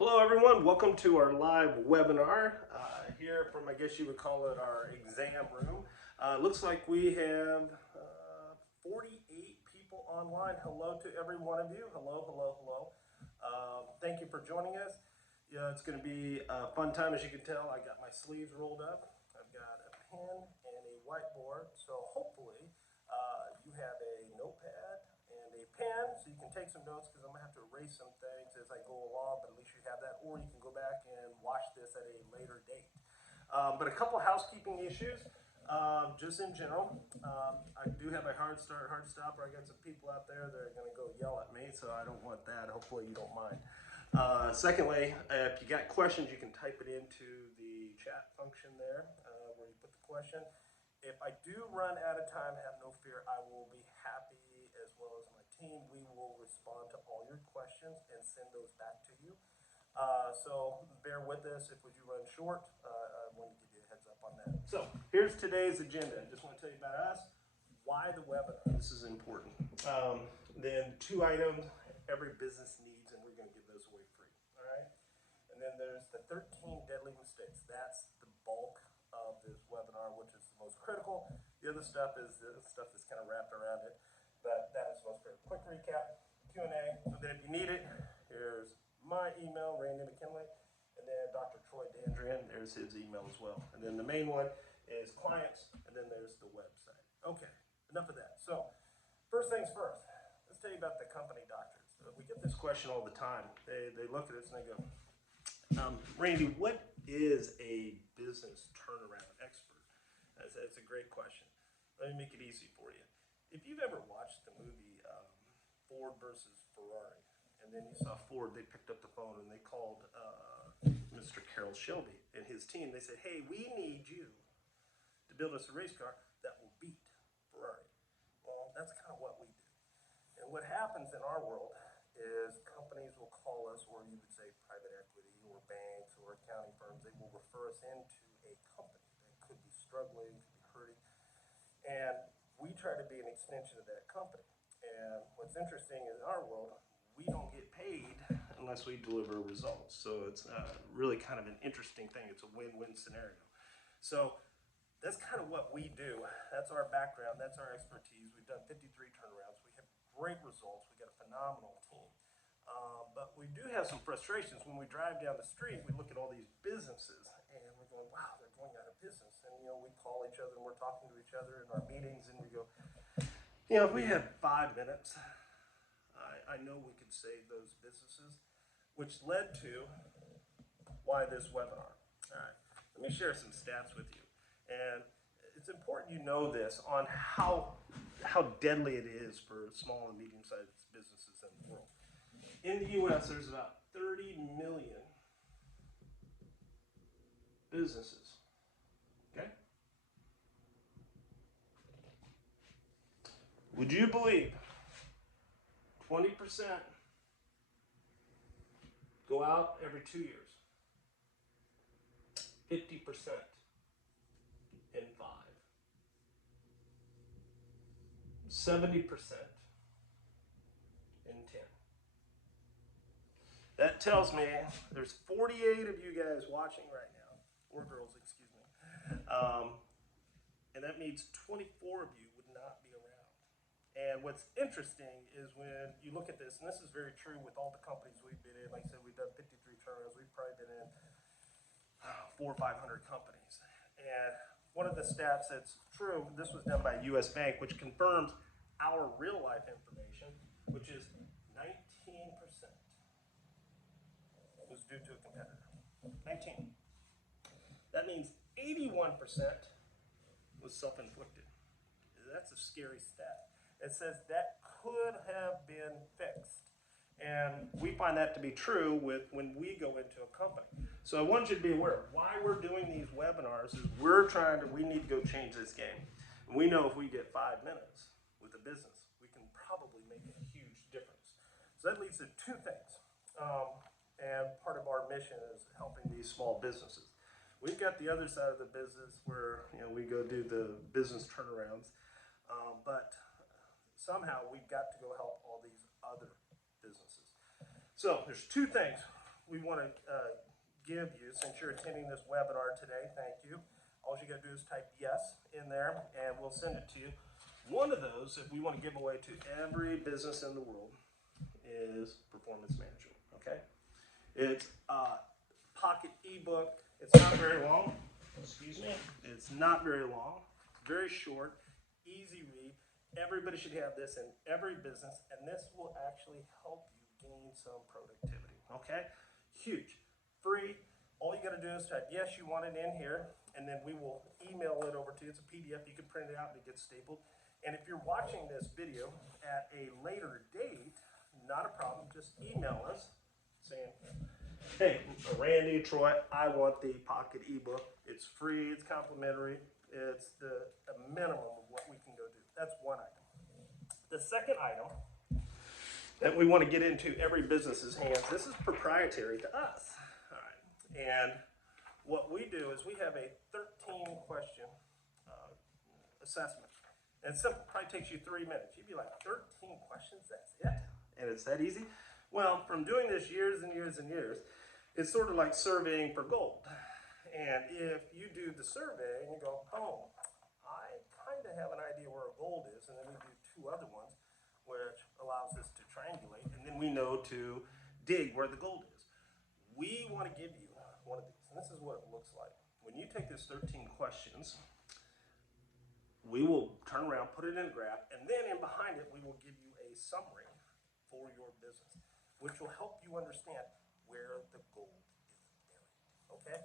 Hello everyone, welcome to our live webinar here from, I guess you would call it, our exam room. Looks like we have 48 people online. Hello to every one of you. Hello, hello, hello. Thank you for joining us. Yeah, it's going to be a fun time. As you can tell, I got my sleeves rolled up. I've got a pen and a whiteboard, so hopefully you have a notepad and a pen so you can take some notes, because I'm going to have to erase some things as I go along, but at least you have that, or you can go back and watch this at a later date. But a couple housekeeping issues, just in general. I do have a hard start, hard stopper. I got some people out there that are going to go yell at me, so I don't want that. Hopefully you don't mind. Secondly, if you got questions, you can type it into the chat function there where you put the question. If I do run out of time, have no fear. I will be happy, as well as my team. We will respond to all your questions and send those back to you. So bear with us if we do run short. I want to give you a heads up on that. So here's today's agenda. I just want to tell you about us, why the webinar. This is important. Then 2 items every business needs, and we're going to give those away free. All right. And then there's the 13 deadly mistakes. That's the bulk of this webinar, which is the most critical. The other stuff is the stuff that's kind of wrapped around it, but that is the most critical. Quick recap, Q&A, and then if you need it, here's my email, Randy McKinley, and then Dr. Troy Dandrian, there's his email as well. And then the main one is clients, and then there's the website. Okay, enough of that. So first things first, let's tell you about the company doctors. We get this question all the time. They look at us and they go, Randy, what is a business turnaround expert? That's a great question. Let me make it easy for you. If you've ever watched the movie Ford versus Ferrari, and then you saw Ford, they picked up the phone and they called Mr. Carroll Shelby and his team. They said, hey, we need you to build us a race car that will beat Ferrari. Well, that's kind of what we do. And what happens in our world is companies will call us, or you would say private equity or banks or accounting firms. They will refer us into a company that could be struggling, could be hurting, and we try to be an extension of that company. And what's interesting is in our world, we don't get paid unless we deliver results. So it's really kind of an interesting thing. It's a win-win scenario. So that's kind of what we do. That's our background. That's our expertise. We've done 53 turnarounds. We have great results. We got a phenomenal team. But we do have some frustrations. When we drive down the street, we look at all these businesses and we're going, wow, they're going out of business. And, we call each other and we're talking to each other in our meetings and we go, if we had 5 minutes, I know we could save those businesses, which led to why this webinar. All right, let me share some stats with you. And it's important you know this on how deadly it is for small and medium-sized businesses in the world. In the U.S., there's about 30 million businesses. Okay? Would you believe 20% go out every 2 years? 50% in 5. 70% in 10. That tells me there's 48 of you guys watching right now, or girls, excuse me. And that means 24 of you would not be around. And what's interesting is when you look at this, and this is very true with all the companies we've been in. Like I said, we've done 53 turnarounds. We've probably been in 400 or 500 companies. And one of the stats that's true, this was done by US Bank, which confirms our real life information, which is 19% was due to a competitor. 19. That means 81% was self-inflicted. That's a scary stat. It says that could have been fixed. And we find that to be true with when we go into a company. So I want you to be aware of why we're doing these webinars is we need to go change this game. And we know if we get 5 minutes with a business, we can probably make a huge difference. So that leads to 2 things. And part of our mission is helping these small businesses. We've got the other side of the business where we go do the business turnarounds, but somehow we've got to go help all these other businesses. So there's 2 things. we want to give you, since you're attending this webinar today, thank you. All you got to do is type yes in there, and we'll send it to you. One of those that we want to give away to every business in the world is Performance Management, okay? It's a pocket ebook. It's not very long. Excuse me. It's not very long. Very short, easy read. Everybody should have this in every business, and this will actually help you gain some productivity, okay? Huge. Free. All you got to do is type yes, you want it in here, and then we will email it over to you. It's a PDF. You can print it out and it gets stapled. And if you're watching this video at a later date, not a problem. Just email us saying, hey, Randy, Troy, I want the pocket ebook. It's free. It's complimentary. It's the minimum of what we can go do. That's one item. The second item that we want to get into every business's hands, this is proprietary to us. All right. And what we do is we have a 13-question assessment. And it's simple. It probably takes you 3 minutes. You'd be like, 13 questions? That's it? And it's that easy? Well, from doing this years and years and years, it's sort of like surveying for gold. And if you do the survey and you go, oh, I kind of have an idea where a gold is, and then we do 2 other ones, which allows us to triangulate, and then we know to dig where the gold is. We want to give you one of these, and this is what it looks like. When you take this 13 questions, we will turn around, put it in a graph, and then in behind it, we will give you a summary for your business, which will help you understand where the gold is buried, okay?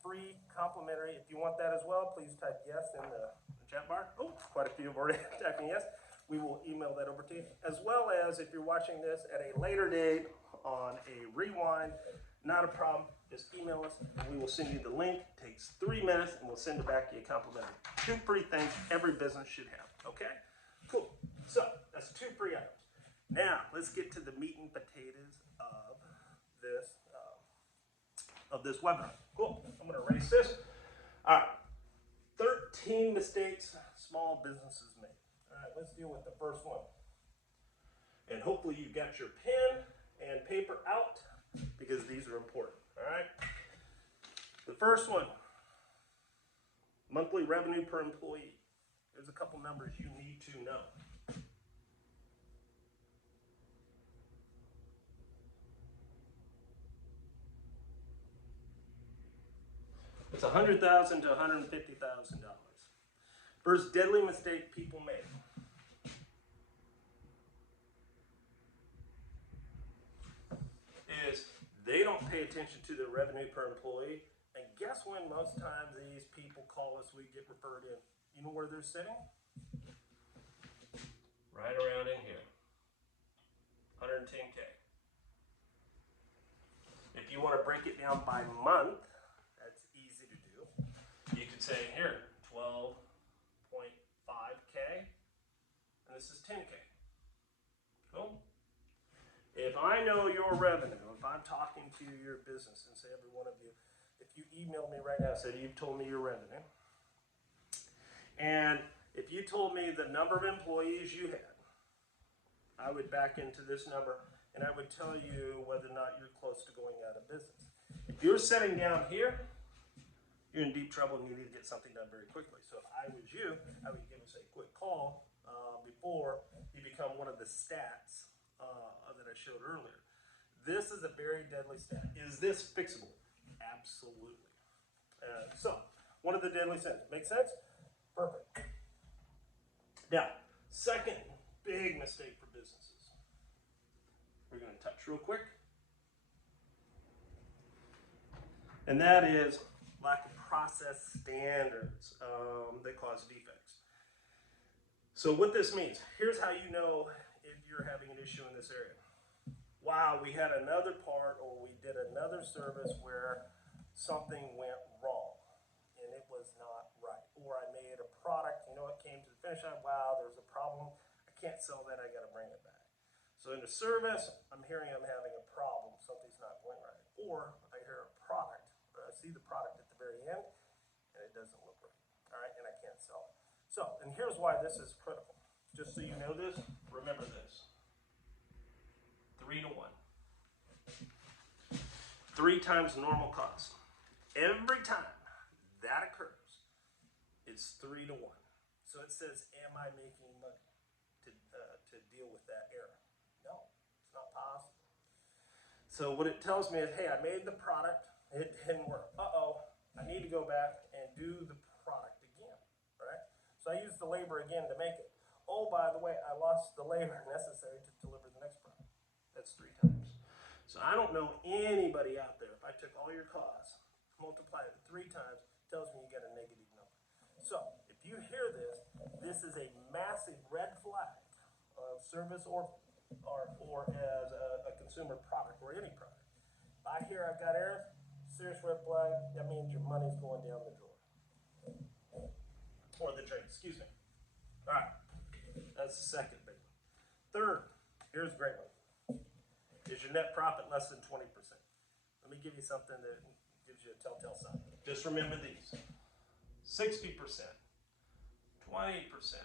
Free, complimentary. If you want that as well, please type yes in the chat bar. Oh, quite a few have already typing yes. We will email that over to you, as well as if you're watching this at a later date on a rewind, not a problem. Just email us, and we will send you the link. It takes 3 minutes, and we'll send it back to you complimentary. 2 free things every business should have, okay? Cool. So that's 2 free items. Now, let's get to the meat and potatoes of this webinar. Cool. I'm going to erase this. All right. 13 mistakes small businesses make. All right, let's deal with the first one. And hopefully you got your pen and paper out, because these are important. All right. The first one, monthly revenue per employee. There's a couple numbers you need to know. It's $100,000 to $150,000. First deadly mistake people make. Is they don't pay attention to their revenue per employee. And guess when most times these people call us, we get referred in. You know where they're sitting? Right around in here. 110K. If you want to break it down by month, that's easy to do. You could say here, 12.5K, and this is 10K. Cool? If I know your revenue, if I'm talking to your business, and say every one of you, if you email me right now, say you've told me your revenue, and if you told me the number of employees you had, I would back into this number, and I would tell you whether or not you're close to going out of business. If you're sitting down here, you're in deep trouble and you need to get something done very quickly. So if I was you, I would give us a quick call before you become one of the stats that I showed earlier. This is a very deadly stat. Is this fixable? Absolutely. So, one of the deadly sins. Make sense? Perfect. Now, second big mistake for businesses. We're going to touch real quick. And that is lack of process standards that cause defects. So what this means, here's how you know if you're having an issue in this area. Wow, we had another part, or we did another service where something went wrong and it was not right. Or I made a product, you know, it came to the finish line, wow, there's a problem, I can't sell that, I got to bring it back. So in the service, I'm hearing I'm having a problem, something's not going right. Or I hear a product, or I see the product at the very end, and it doesn't look right, all right, and I can't sell it. So, and here's why this is critical. Just so you know this, remember this. 3 to 1. 3 times normal cost. Every time that occurs, it's 3 to 1. So it says, am I making money to deal with that error? No, it's not possible. So what it tells me is, hey, I made the product, it didn't work. I need to go back and do the product again, right? So I used the labor again to make it. Oh, by the way, I lost the labor necessary to deliver the next product. That's 3 times. So I don't know anybody out there, if I took all your costs, multiply it 3 times, tells me you get a negative number. So if you hear this, this is a massive red flag of service or as a consumer product or any product. If I hear I've got errors, serious red flag, that means your money's going down the drawer. Or the drain, excuse me. All right, that's the second big one. Third, here's a great one. Is your net profit less than 20%? Let me give you something that gives you a telltale sign. Just remember these. 60%, 20%, 20%.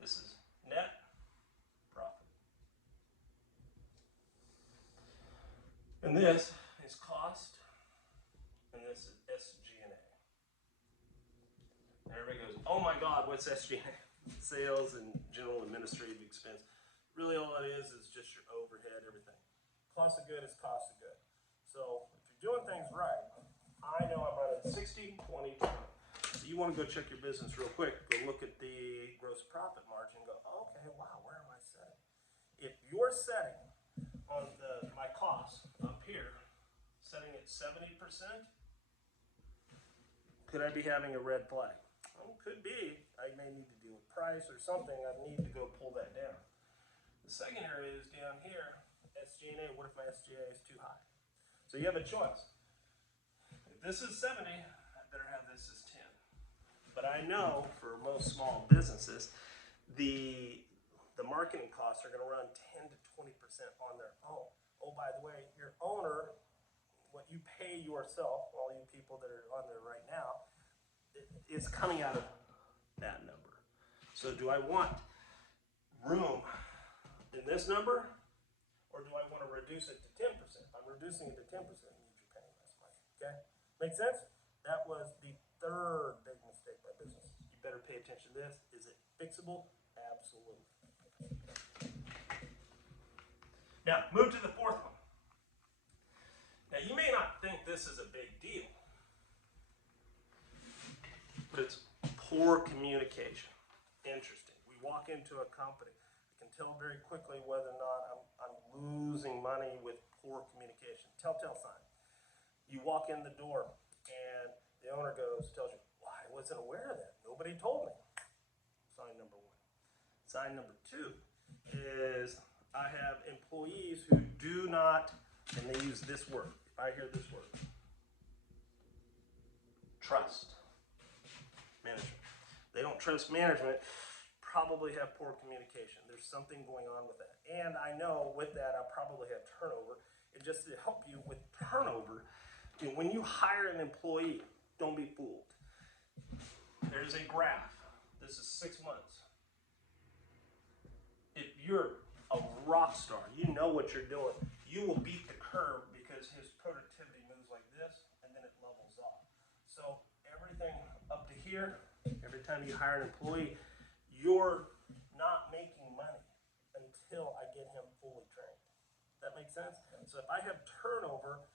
This is net profit. And this is cost, and this is SG&A. And everybody goes, oh my God, what's SG&A? Sales and general administrative expense. Really all it is just your overhead, everything. Cost of good is cost of good. So if you're doing things right, I know I'm running 60, 20, 20. So you want to go check your business real quick, go look at the gross profit margin and go, oh, okay, wow, where am I setting? If you're setting on my cost up here, setting at 70%, could I be having a red flag? Well, could be. I may need to deal with price or something. I need to go pull that down. The second area is down here, SG&A. What if my SG&A is too high? So you have a choice. If this is 70, I better have this as 10. But I know for most small businesses, the marketing costs are going to run 10 to 20% on their own. Oh, by the way, your owner, what you pay yourself, all you people that are on there right now, is coming out of that number. So do I want room in this number, or do I want to reduce it to 10%? If I'm reducing it to 10%, it means you're paying less money. Okay? Make sense? That was the third big mistake by businesses. You better pay attention to this. Is it fixable? Absolutely. Now, move to the fourth one. Now, you may not think this is a big deal, but it's poor communication. Interesting. We walk into a company. I can tell very quickly whether or not I'm losing money with poor communication. Telltale sign. You walk in the door and the owner tells you, well, I wasn't aware of that. Nobody told me. Sign number 1. Sign number 2 is I have employees who do not, and they use this word. If I hear this word, trust management. They don't trust management, probably have poor communication. There's something going on with that. And I know with that, I probably have turnover. And just to help you with turnover, when you hire an employee, don't be fooled. There's a graph. This is 6 months. If you're a rock star, you know what you're doing, you will beat the curve because his productivity moves like this and then it levels off. So everything up to here, every time you hire an employee, you're not making money until I get him fully trained. That makes sense? So if I have turnover,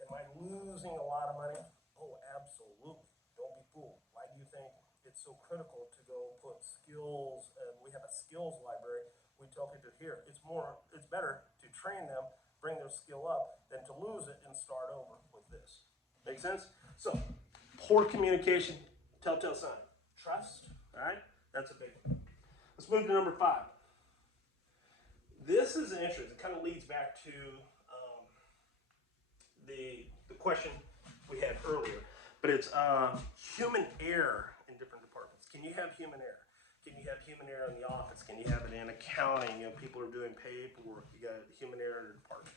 am I losing a lot of money? Oh, absolutely. Don't be fooled. Why do you think it's so critical to go put skills, we have a skills library. We tell people here, it's better to train them, bring their skill up, than to lose it and start over with this. Make sense? So, poor communication, telltale sign. Trust, all right? That's a big one. Let's move to number 5. This is an interesting. It kind of leads back to the question we had earlier, but it's human error in different departments. Can you have human error? Can you have human error in the office? Can you have it in accounting? You know, people are doing paperwork. You got human error in the department.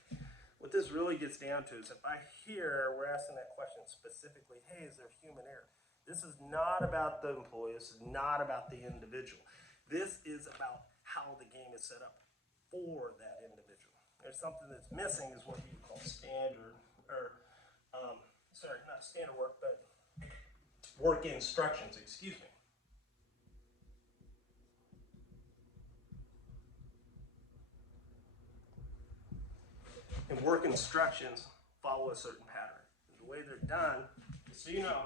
What this really gets down to is if I hear we're asking that question specifically, hey, is there human error? This is not about the employee. This is not about the individual. This is about how the game is set up for that individual. There's something that's missing is what you call standard, or, sorry, not standard work, but work instructions, excuse me. And work instructions follow a certain pattern. The way they're done, so you know,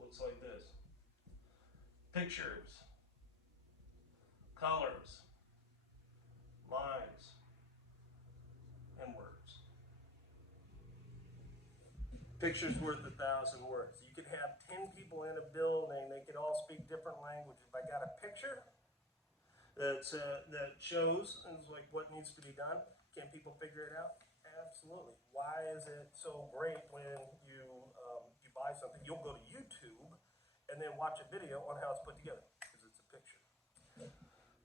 looks like this. Pictures, colors, lines, and words. Pictures worth 1,000 words. You could have 10 people in a building, they could all speak different languages. If I got a picture that shows like what needs to be done, can people figure it out? Absolutely. Why is it so great when you buy something? You'll go to YouTube and then watch a video on how it's put together because it's a picture.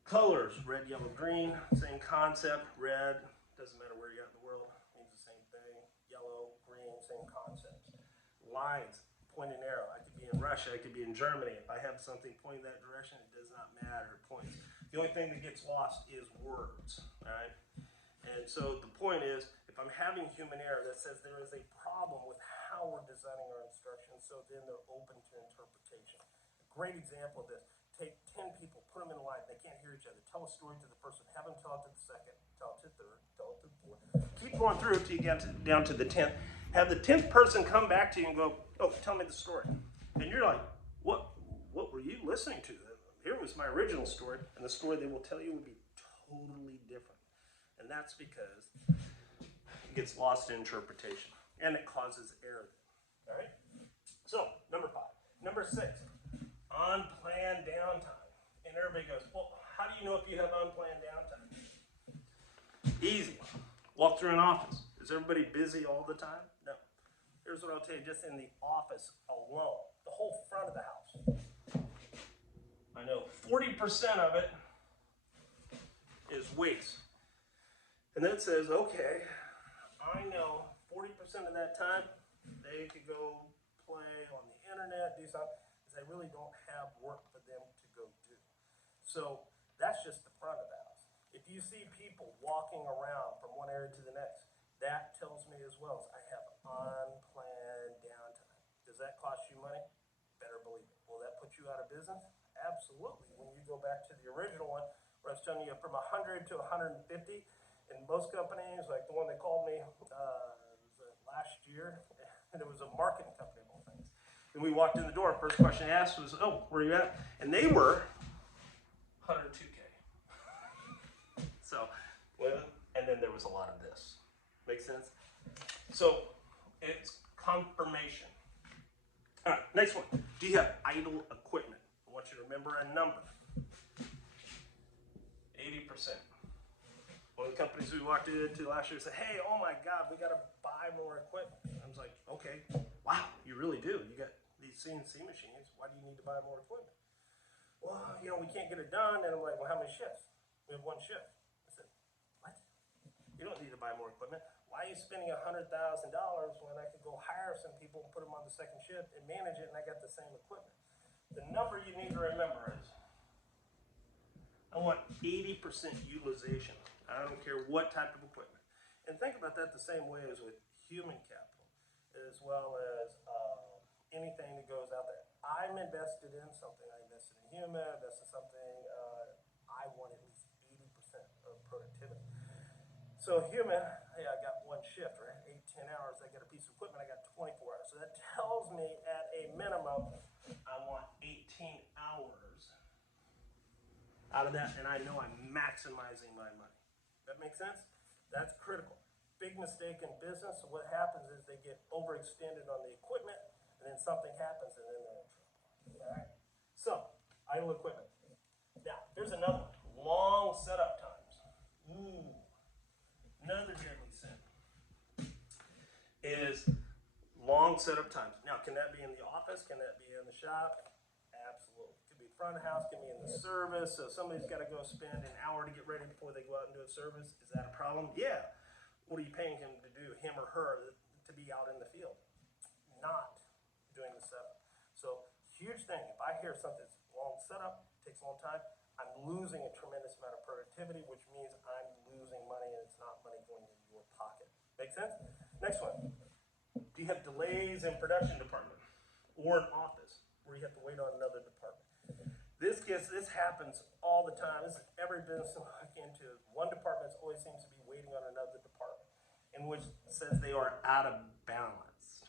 Colors, red, yellow, green, same concept. Red, doesn't matter where you're at in the world, means the same thing. Yellow, green, same concept. Lines, point and arrow. I could be in Russia, I could be in Germany. If I have something pointing that direction, it does not matter. Points. The only thing that gets lost is words, all right? And so the point is, if I'm having human error, that says there is a problem with how we're designing our instructions, so then they're open to interpretation. A great example of this, take 10 people, put them in a line, they can't hear each other, tell a story to the first one, have them tell it to the second, tell it to the third, tell it to the fourth. Keep going through till you get down to the 10th. Have the 10th person come back to you and go, oh, tell me the story. And you're like, what were you listening to? Here was my original story, and the story they will tell you will be totally different. And that's because it gets lost in interpretation, and it causes error. All right? So, number 5. Number 6, unplanned downtime. And everybody goes, well, how do you know if you have unplanned downtime? Easy. Walk through an office. Is everybody busy all the time? No. Here's what I'll tell you, just in the office alone, the whole front of the house. I know 40% of it is waste. And then it says, okay, I know 40% of that time they could go play on the internet, do something, because I really don't have work for them to go do. So that's just the front of the house. If you see people walking around from one area to the next, that tells me as well as I have unplanned downtime. Does that cost you money? Better believe it. Will that put you out of business? Absolutely. When you go back to the original one, where I was telling you from 100 to 150, in most companies, like the one that called me last year, and it was a marketing company of all things. And we walked in the door, first question I asked was, oh, where are you at? And they were 102K. So, well, and then there was a lot of this. Make sense? So, it's confirmation. All right, next one. Do you have idle equipment? I want you to remember a number. 80%. One of the companies we walked into last year said, hey, oh my God, we got to buy more equipment. I was like, okay, wow, you really do. You got these CNC machines. Why do you need to buy more equipment? Well, you know, we can't get it done. And I'm like, well, how many shifts? We have one shift. I said, what? You don't need to buy more equipment. Why are you spending $100,000 when I could go hire some people and put them on the second shift and manage it, and I got the same equipment? The number you need to remember is, I want 80% utilization. I don't care what type of equipment. And think about that the same way as with human capital, as well as anything that goes out there. I'm invested in something. I invested in human, I invested in something. I want at least 80% of productivity. So human, hey, I got one shift, right? 8, 10 hours. I got a piece of equipment. I got 24 hours. So that tells me at a minimum, I want 18 hours out of that, and I know I'm maximizing my money. That makes sense? That's critical. Big mistake in business. So what happens is they get overextended on the equipment, and then something happens, and then they're in trouble. All right? So, idle equipment. Now, here's another one. Long setup times. Ooh. Another deadly sin is long setup times. Now, can that be in the office? Can that be in the shop? Absolutely. It could be front of house, can be in the service. So somebody's got to go spend an hour to get ready before they go out and do a service. Is that a problem? Yeah. What are you paying him to do, him or her, to be out in the field? Not doing the setup. So, huge thing. If I hear something's long setup, takes a long time, I'm losing a tremendous amount of productivity, which means I'm losing money, and it's not money sense? Next one. Do you have delays in production department or an office where you have to wait on another department? This happens all the time. This is every business I walk into. One department always seems to be waiting on another department, in which says they are out of balance.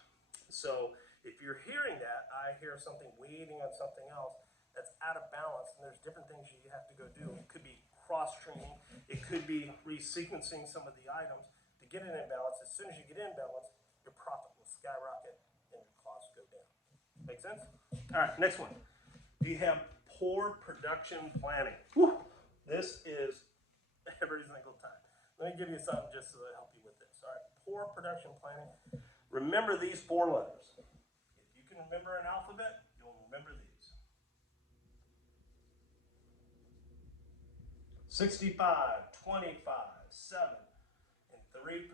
So if you're hearing that, I hear something waiting on something else that's out of balance, and there's different things you have to go do. It could be cross-training. It could be resequencing some of the items to get it in balance. As soon as you get in balance, your profit will skyrocket and your costs go down. Make sense? All right, next one. Do you have poor production planning? Whew. This is every single time. Let me give you something just to help you with this. All right, poor production planning. Remember these 4 letters. If you can remember an alphabet, you'll remember these. 65, 25, 7, and 3%.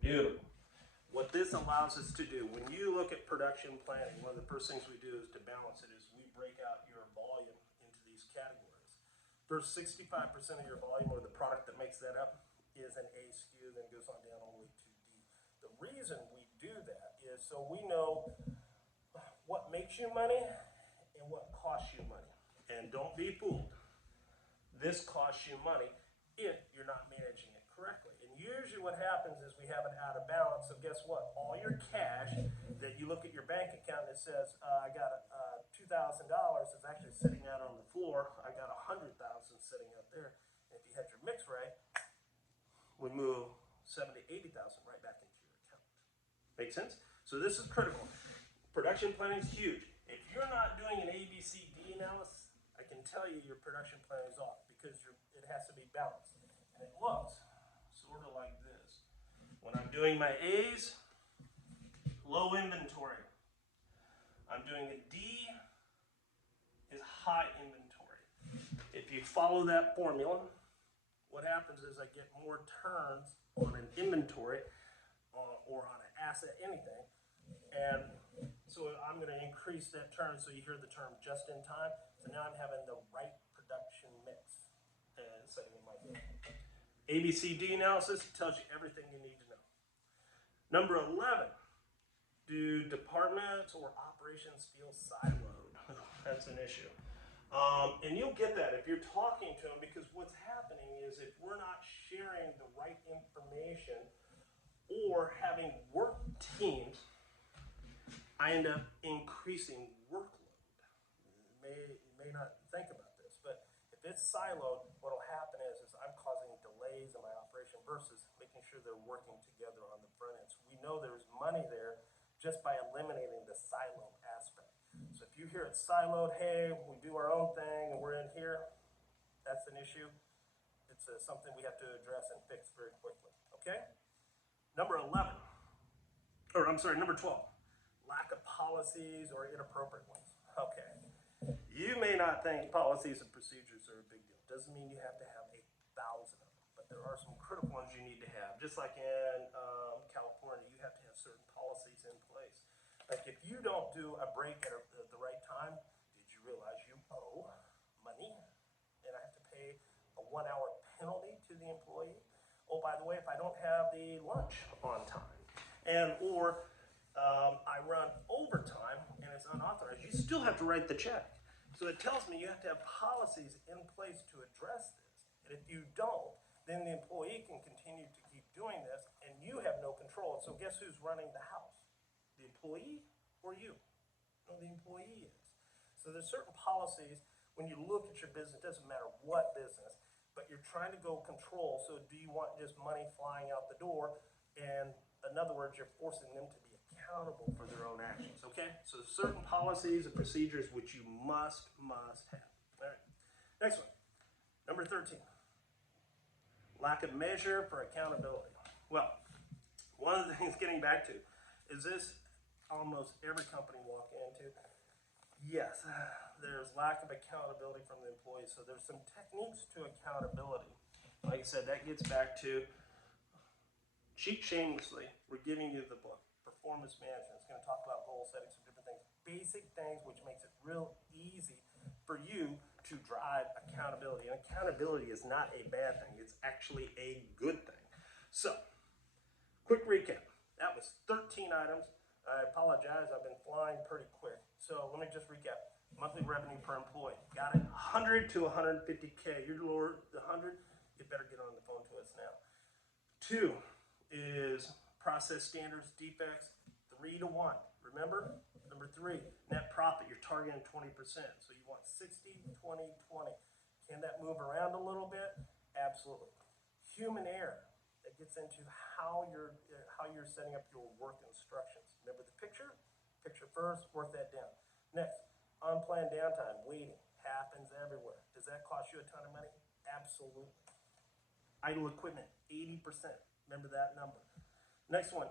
Beautiful. What this allows us to do, when you look at production planning, one of the first things we do is to balance it is we break out your volume into these categories. First 65% of your volume, or the product that makes that up, is an A SKU, then goes on down all the way to D. The reason we do that is so we know what makes you money and what costs you money. And don't be fooled. This costs you money if you're not managing it correctly. And usually what happens is we have it out of balance. So guess what? All your cash that you look at your bank account that says, I got $2,000 is actually sitting out on the floor. I got $100,000 sitting out there. And if you had your mix right, would move $70,000 to $80,000 right back into your account. Make sense? So this is critical. Production planning is huge. If you're not doing an ABCD analysis, I can tell you your production plan is off because it has to be balanced. And it looks sort of like this. When I'm doing my A's, low inventory. I'm doing a D, is high inventory. If you follow that formula, what happens is I get more turns on an inventory or on an asset, anything. And so I'm going to increase that term. So you hear the term just in time. So now I'm having the right production mix. And setting in my game. ABCD analysis tells you everything you need to know. Number 11, do departments or operations feel siloed? That's an issue. And you'll get that if you're talking to them, because what's happening is if we're not sharing the right information or having work teams, I end up increasing workload. You may not think about this, but if it's siloed, what will happen is I'm causing delays in my operation versus making sure they're working together on the front end. So we know there's money there just by eliminating the silo aspect. So if you hear it's siloed, hey, we do our own thing and we're in here, that's an issue. It's something we have to address and fix very quickly, okay? Number 12, lack of policies or inappropriate ones. Okay. You may not think policies and procedures are a big deal. Doesn't mean you have to have 1,000 of them, but there are some critical ones you need to have. Just like in California, you have to have certain policies in place. Like if you don't do a break at the right time, did you realize you owe money? And I have to pay a 1-hour penalty to the employee? Oh, by the way, if I don't have the lunch on time, or I run overtime and it's unauthorized, you still have to write the check. So it tells me you have to have policies in place to address this. And if you don't, then the employee can continue to keep doing this and you have no control. So guess who's running the house? The employee or you? No, the employee is. So there's certain policies when you look at your business, it doesn't matter what business, but you're trying to go control. So do you want just money flying out the door? And in other words, you're forcing them to be accountable for their own actions, okay? So certain policies and procedures which you must have. All right, next one, number 13. Lack of measure for accountability. Well, one of the things getting back to is this almost every company walk into. Yes, there's lack of accountability from the employees. So there's some techniques to accountability. Like I said, that gets back to cheat shamelessly. We're giving you the book, Performance Management. It's going to talk about goal setting, some different things, basic things, which makes it real easy for you to drive accountability. And accountability is not a bad thing. It's actually a good thing. So, quick recap. That was 13 items. I apologize, I've been flying pretty quick. So let me just recap. Monthly revenue per employee. Got it? 100 to 150K. You're lower the 100, you better get on the phone to us now. 2 is process standards, defects, 3 to 1. Remember? Number 3, net profit. You're targeting 20%. So you want 60, 20, 20. Can that move around a little bit? Absolutely. Human error. That gets into how you're setting up your work instructions. Remember the picture? Picture first, work that down. Next, unplanned downtime, waiting, happens everywhere. Does that cost you a ton of money? Absolutely. Idle equipment, 80%. Remember that number. Next one,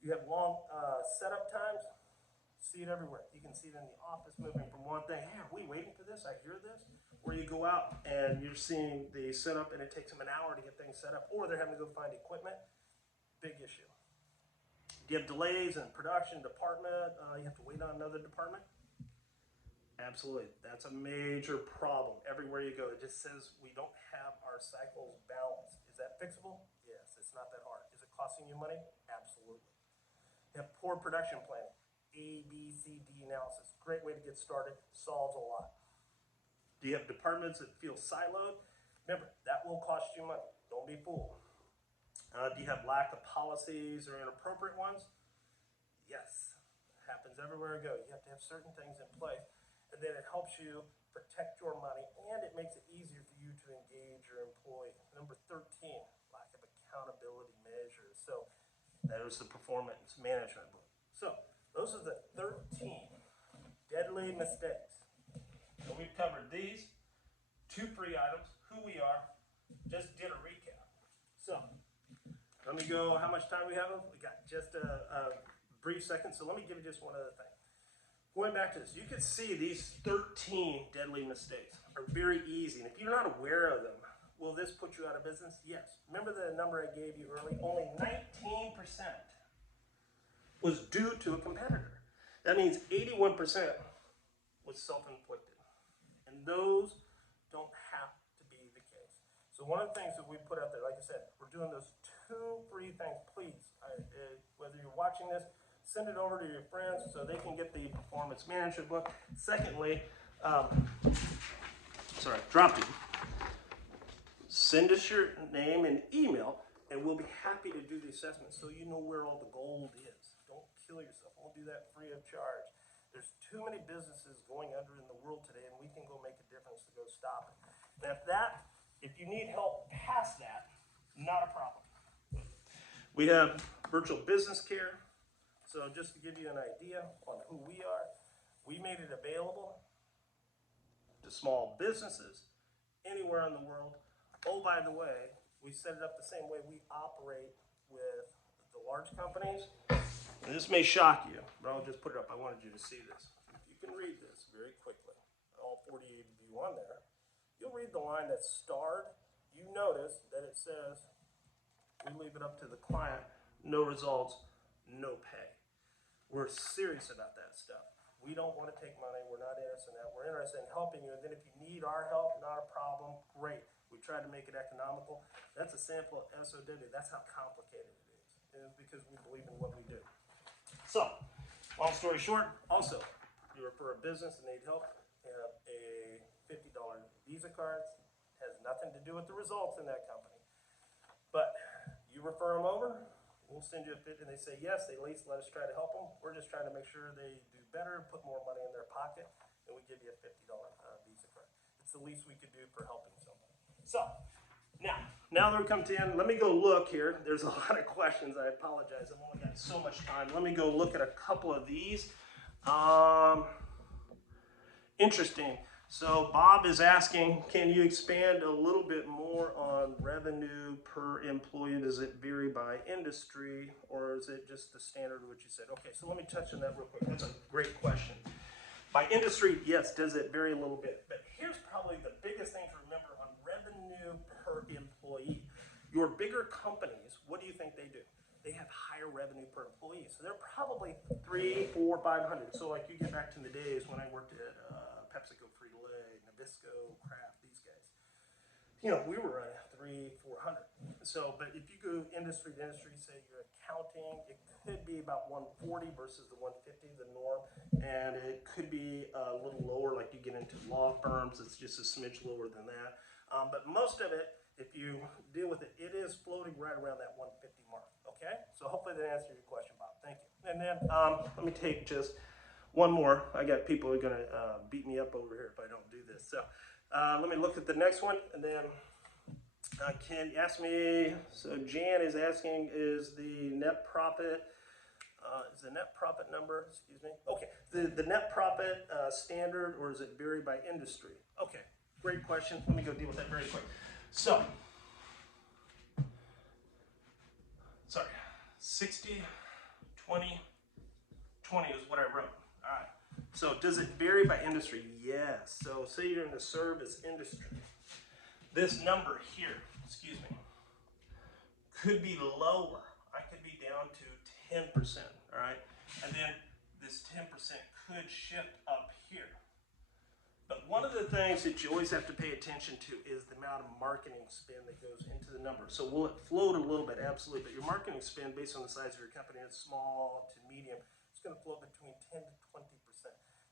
you have long setup times. See it everywhere. You can see it in the office, moving from one thing. Hey, are we waiting for this? I hear this. Or you go out and you're seeing the setup and it takes them an hour to get things set up, or they're having to go find equipment. Big issue. Do you have delays in production department? You have to wait on another department? Absolutely. That's a major problem. Everywhere you go, it just says we don't have our cycles balanced. Is that fixable? Yes, it's not that hard. Is it costing you money? Absolutely. You have poor production planning. A, B, C, D analysis. Great way to get started. Solves a lot. Do you have departments that feel siloed? Remember, that will cost you money. Don't be fooled. Do you have lack of policies or inappropriate ones? Yes. It happens everywhere you go. You have to have certain things in place. And then it helps you protect your money, and it makes it easier for you to engage your employee. Number 13, lack of accountability measures. So that is the performance management book. So those are the 13 deadly mistakes. So we've covered these, 2 free items, who we are, just did a recap. So let me go, how much time we have? We got just a brief second, so let me give you just one other thing. Going back to this, you can see these 13 deadly mistakes are very easy. And if you're not aware of them, will this put you out of business? Yes. Remember the number I gave you early? Only 19% was due to a competitor. That means 81% was self-inflicted. And those don't have to be the case. So one of the things that we put out there, like I said, we're doing those 2 free things. Please, whether you're watching this, send it over to your friends so they can get the performance management book. Secondly, drop it. Send us your name and email, and we'll be happy to do the assessment so you know where all the gold is. Don't kill yourself. We'll do that free of charge. There's too many businesses going under in the world today, and we can go make a difference to go stop it. And if you need help past that, not a problem. We have virtual business care. So just to give you an idea on who we are, we made it available to small businesses anywhere in the world. Oh, by the way, we set it up the same way we operate with the large companies. And this may shock you, but I'll just put it up. I wanted you to see this. If you can read this very quickly, all 48 of you on there, you'll read the line that's starred. You notice that it says, we leave it up to the client, no results, no pay. We're serious about that stuff. We don't want to take money. We're not interested in that. We're interested in helping you. And then if you need our help, not a problem, great. We try to make it economical. That's a sample of SOW. That's how complicated it is. And it's because we believe in what we do. So, long story short, also, you refer a business and need help, you have a $50 Visa card. Has nothing to do with the results in that company. But you refer them over, we'll send you a fit, and they say yes, they at least let us try to help them. We're just trying to make sure they do better, put more money in their pocket, and we give you a $50 Visa card. It's the least we could do for helping somebody. So, now that we come to the end, let me go look here. There's a lot of questions. I apologize. I've only got so much time. Let me go look at a couple of these. Interesting. So Bob is asking, can you expand a little bit more on revenue per employee? Does it vary by industry, or is it just the standard of what you said? Okay, so let me touch on that real quick. That's a great question. By industry, yes, does it vary a little bit? But here's probably the biggest thing to remember on revenue per employee. Your bigger companies, what do you think they do? They have higher revenue per employee. So they're probably 300, 400, 500. So like you get back to the days when I worked at PepsiCo, Frito-Lay, Nabisco, Kraft, these guys. You know, we were at 300-400. So, but if you go industry to industry, say you're accounting, it could be about 140 versus the 150, the norm, and it could be a little lower, like you get into law firms, it's just a smidge lower than that. But most of it, if you deal with it, it is floating right around that 150 mark. Okay, so hopefully that answered your question, Bob. Thank you. And then let me take just one more. I got people who are gonna beat me up over here if I don't do this. So. Let me look at the next one, and then Ken asked me, so Jan is asking, is the net profit, is the net profit number, excuse me, okay, the net profit standard, or is it vary by industry? Okay, great question. Let me go deal with that very quick. So, sorry, 60, 20, 20 is what I wrote. All right. So does it vary by industry? Yes. So say you're in the service industry. This number here, excuse me, could be lower. I could be down to 10%, all right? And then this 10% could shift up here. But one of the things that you always have to pay attention to is the amount of marketing spend that goes into the number. So will it float a little bit? Absolutely. But your marketing spend based on the size of your company, it's small to medium, it's going to float between 10 to 20%.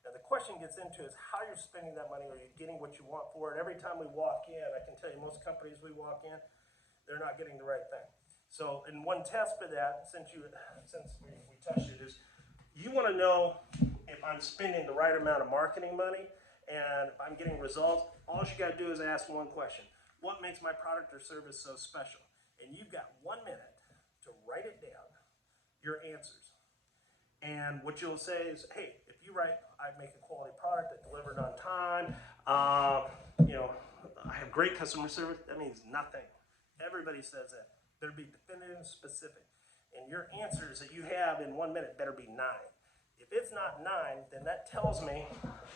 Now the question gets into is how you're spending that money. Are you getting what you want for it? Every time we walk in, I can tell you most companies we walk in, they're not getting the right thing. So in one test for that, since we touched it, is you want to know if I'm spending the right amount of marketing money and if I'm getting results. All you got to do is ask one question. What makes my product or service so special? And you've got 1 minute to write it down, your answers. And what you'll say is, hey, if you write, I make a quality product that delivered on time, you know, I have great customer service, that means nothing. Everybody says that. Better be definitive and specific. And your answers that you have in 1 minute better be 9. If it's not 9, then that tells me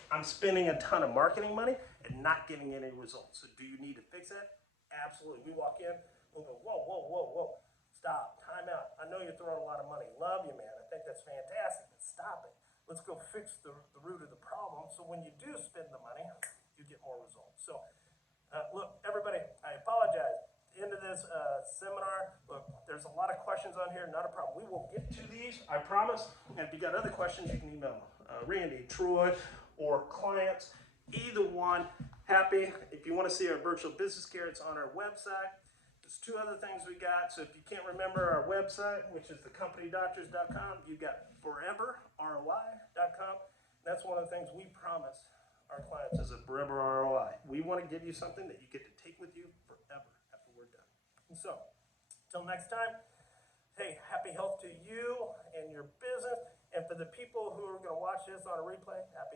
I'm spending a ton of marketing money and not getting any results. So do you need to fix that? Absolutely. We walk in, we'll go, whoa, whoa, whoa, whoa. Stop, time out. I know you're throwing a lot of money. Love you, man. I think that's fantastic, but stop it. Let's go fix the root of the problem. So when you do spend the money, you get more results. So look, everybody, I apologize. End of this seminar, look, there's a lot of questions on here, not a problem. We will get to these, I promise. And if you got other questions, you can email Randy, Troy, or clients, either one. Happy. If you want to see our virtual business care, it's on our website. There's 2 other things we got. So if you can't remember our website, which is thecompanydoctors.com, you've got foreverroi.com. That's one of the things we promise our clients is a forever ROI. We want to give you something that you get to take with you forever after we're done. And so, till next time, hey, happy health to you and your business. And for the people who are going to watch this on a replay, happy